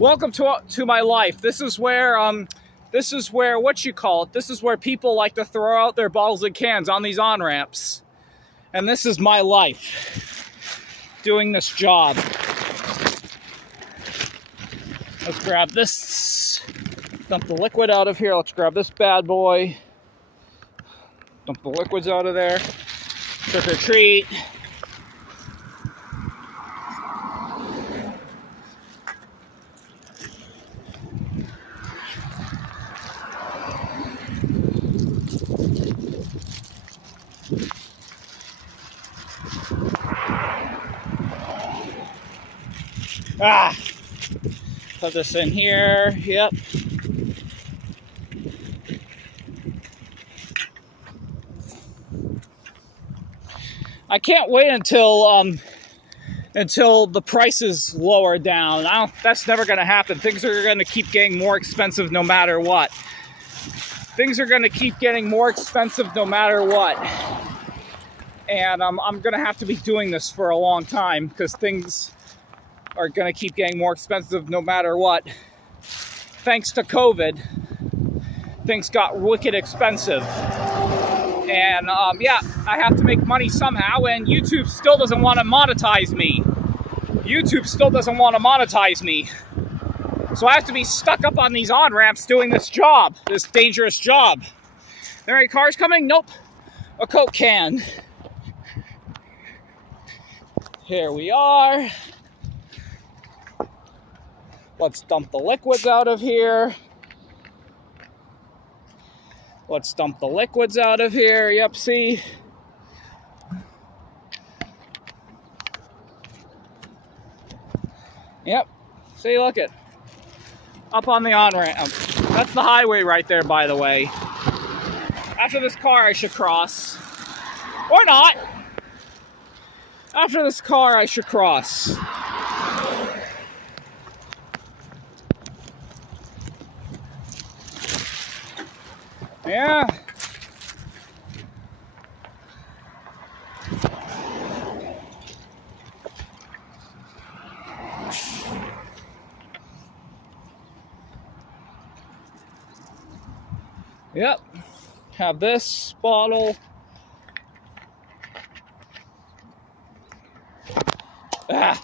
Welcome to my life. This is where what you call it. This is where people like to throw out their bottles and cans on these on-ramps. And this is my life doing this job. Let's grab this. Dump the liquid out of here. Let's grab this bad boy. Dump the liquids out of there. Trick or treat. Put this in here. Yep. I can't wait until the prices lower down. That's never going to happen. Things are going to keep getting more expensive no matter what. Things are going to keep getting more expensive no matter what. And I'm going to have to be doing this for a long time because things are going to keep getting more expensive no matter what. Thanks to COVID, things got wicked expensive. And yeah, I have to make money somehow, and YouTube still doesn't want to monetize me. YouTube still doesn't want to monetize me. So I have to be stuck up on these on-ramps doing this job, this dangerous job. There any cars coming? Nope. A Coke can. Here we are. Let's dump the liquids out of here. Let's dump the liquids out of here. Yep, see? Yep. See, look it. Up on the on-ramp. That's the highway right there, by the way. After this car, I should cross. Or not. After this car, I should cross. Yeah. Yep. Have this bottle. Ah.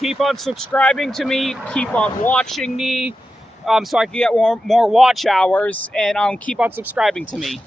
Keep on subscribing to me, keep on watching me, so I can get more watch hours, and keep on subscribing to me.